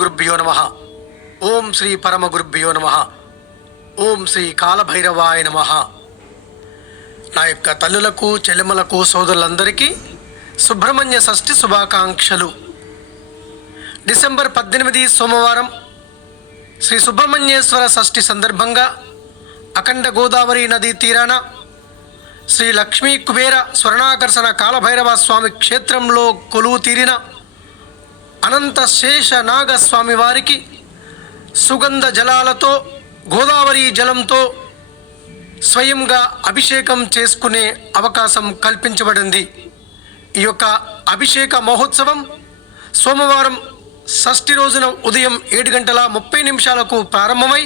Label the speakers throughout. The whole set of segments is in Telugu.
Speaker 1: గురుభ్యో నమ ఓం శ్రీ పరమ గురుభ్యో నమ ఓం శ్రీ కాలభైరవాయ నమ నా యొక్క తల్లులకు చెల్లెమ్మలకు సోదరులందరికీ సుబ్రహ్మణ్య షష్ఠి శుభాకాంక్షలు. డిసెంబర్ పద్దెనిమిది సోమవారం శ్రీ సుబ్రహ్మణ్యేశ్వర షష్ఠి సందర్భంగా అఖండ గోదావరి నదీ తీరాన శ్రీ లక్ష్మీ కుబేర స్వర్ణాకర్షణ కాలభైరవ స్వామి క్షేత్రంలో కొలువు తీరిన అనంత శేష నాగస్వామి వారికి సుగంధ జలాలతో గోదావరి జలంతో స్వయంగా అభిషేకం చేసుకునే అవకాశం కల్పించబడింది. ఈ యొక్క అభిషేక మహోత్సవం సోమవారం షష్ఠి రోజున ఉదయం ఏడు గంటల ముప్పై నిమిషాలకు ప్రారంభమై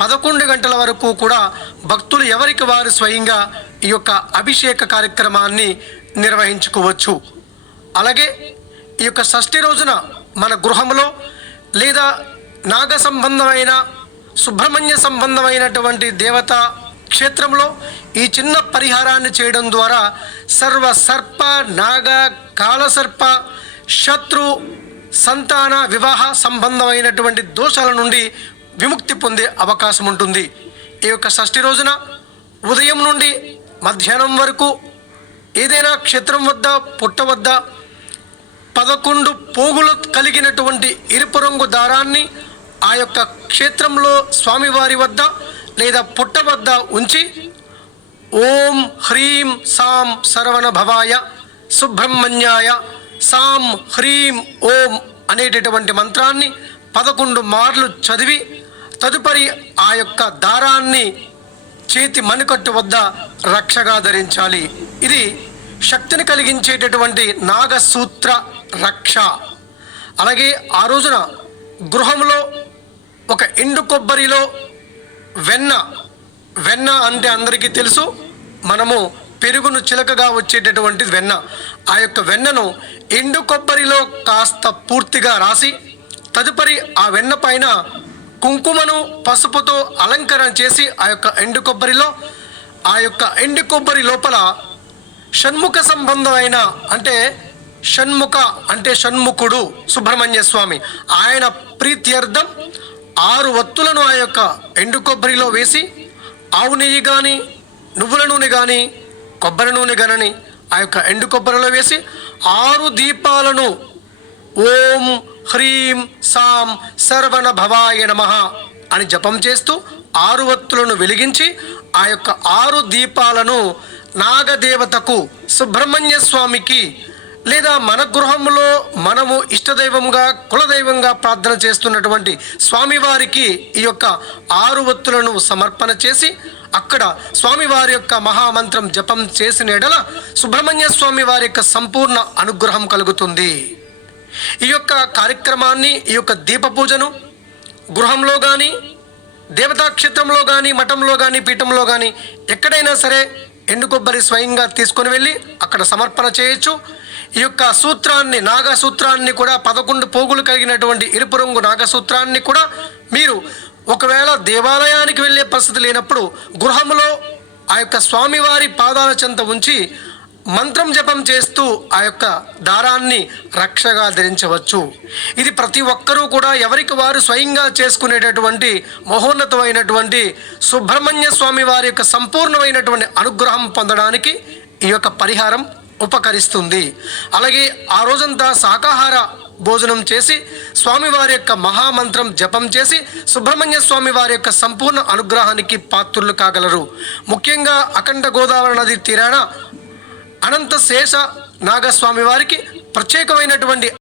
Speaker 1: పదకొండు గంటల వరకు కూడా భక్తులు ఎవరికి వారు స్వయంగా ఈ యొక్క అభిషేక కార్యక్రమాన్ని నిర్వహించుకోవచ్చు. అలాగే ఈ యొక్క షష్ఠి రోజున మన గృహంలో లేదా నాగ సంబంధమైన సుబ్రహ్మణ్య సంబంధమైనటువంటి దేవత క్షేత్రంలో ఈ చిన్న పరిహారాన్ని చేయడం ద్వారా సర్వ సర్ప నాగ కాలసర్ప శత్రు సంతాన వివాహ సంబంధమైనటువంటి దోషాల నుండి విముక్తి పొందే అవకాశం ఉంటుంది. ఈ యొక్క షష్ఠి రోజున ఉదయం నుండి మధ్యాహ్నం వరకు ఏదైనా క్షేత్రం వద్ద పుట్ట వద్ద పదకొండు పోగులు కలిగినటువంటి ఎరుపు రంగు దారాన్ని ఆ యొక్క క్షేత్రంలో స్వామివారి వద్ద లేదా పుట్ట వద్ద ఉంచి ఓం హ్రీం సాం సరవణ భవాయ సుబ్రహ్మణ్యాయ సాం హ్రీం ఓం అనేటటువంటి మంత్రాన్ని పదకొండు మార్లు చదివి తదుపరి ఆ యొక్క దారాన్ని చేతి మణికట్టు వద్ద రక్షగా ధరించాలి. ఇది శక్తిని కలిగించేటటువంటి నాగసూత్ర రక్ష. అలాగే ఆ రోజున గృహంలో ఒక ఎండు కొబ్బరిలో వెన్న వెన్న అంటే అందరికీ తెలుసు. మనము పెరుగును చిలకగా వచ్చేటటువంటి వెన్న. ఆ యొక్క వెన్నను ఎండు కొబ్బరిలో కాస్త పూర్తిగా రాసి తదుపరి ఆ వెన్న పైన కుంకుమను పసుపుతో అలంకరణ చేసి ఆ యొక్క ఎండు కొబ్బరిలో ఆ యొక్క ఎండు కొబ్బరి లోపల షణ్ముఖ సంబంధమైన అంటే షణ్ముఖ అంటే షణ్ముఖుడు సుబ్రహ్మణ్య స్వామి. ఆయన ప్రీత్యర్థం ఆరు వత్తులను ఆ యొక్క ఎండు కొబ్బరిలో వేసి ఆవు నెయ్యి కానీ నువ్వుల నూనె కానీ కొబ్బరి నూనె కానీ ఆ యొక్క ఎండు కొబ్బరిలో వేసి ఆరు దీపాలను ఓం హ్రీం సాం సర్వణ భవాయ నమ అని జపం చేస్తూ ఆరు వత్తులను వెలిగించి ఆ యొక్క ఆరు దీపాలను నాగదేవతకు సుబ్రహ్మణ్య స్వామికి లేదా మన గృహంలో మనము ఇష్టదైవంగా కులదైవంగా ప్రార్థన చేస్తున్నటువంటి స్వామివారికి ఈ యొక్క ఆరు ఒత్తులను సమర్పణ చేసి అక్కడ స్వామివారి యొక్క మహామంత్రం జపం చేసిన ఎడల సుబ్రహ్మణ్య స్వామి వారి యొక్క సంపూర్ణ అనుగ్రహం కలుగుతుంది. ఈ యొక్క కార్యక్రమాన్ని ఈ యొక్క దీప పూజను గృహంలో కానీ దేవతాక్షేత్రంలో కానీ మఠంలో కానీ పీఠంలో కానీ ఎక్కడైనా సరే ఎండు కొబ్బరి స్వయంగా తీసుకొని వెళ్ళి అక్కడ సమర్పణ చేయొచ్చు. ఈ యొక్క సూత్రాన్ని నాగసూత్రాన్ని కూడా పదకొండు పోగులు కలిగినటువంటి ఎరుపు రంగు నాగసూత్రాన్ని కూడా మీరు ఒకవేళ దేవాలయానికి వెళ్ళే పరిస్థితి లేనప్పుడు గృహంలో ఆ యొక్క స్వామివారి పాదాల చెంత ఉంచి మంత్రం జపం చేస్తూ ఆ యొక్క దారాన్ని రక్షగా ధరించవచ్చు. ఇది ప్రతి ఒక్కరూ కూడా ఎవరికి వారు స్వయంగా చేసుకునేటటువంటి మహోన్నతమైనటువంటి సుబ్రహ్మణ్య స్వామి వారి యొక్క సంపూర్ణమైనటువంటి అనుగ్రహం పొందడానికి ఈ యొక్క పరిహారం ఉపకరిస్తుంది. అలాగే ఆ రోజంతా శాకాహార భోజనం చేసి స్వామివారి యొక్క మహామంత్రం జపం చేసి సుబ్రహ్మణ్య స్వామి వారి యొక్క సంపూర్ణ అనుగ్రహానికి పాత్రులు కాగలరు. ముఖ్యంగా అఖండ గోదావరి నది తీరాన అనంత శేష నాగస్వామి వారికి ప్రత్యేకమైనటువంటి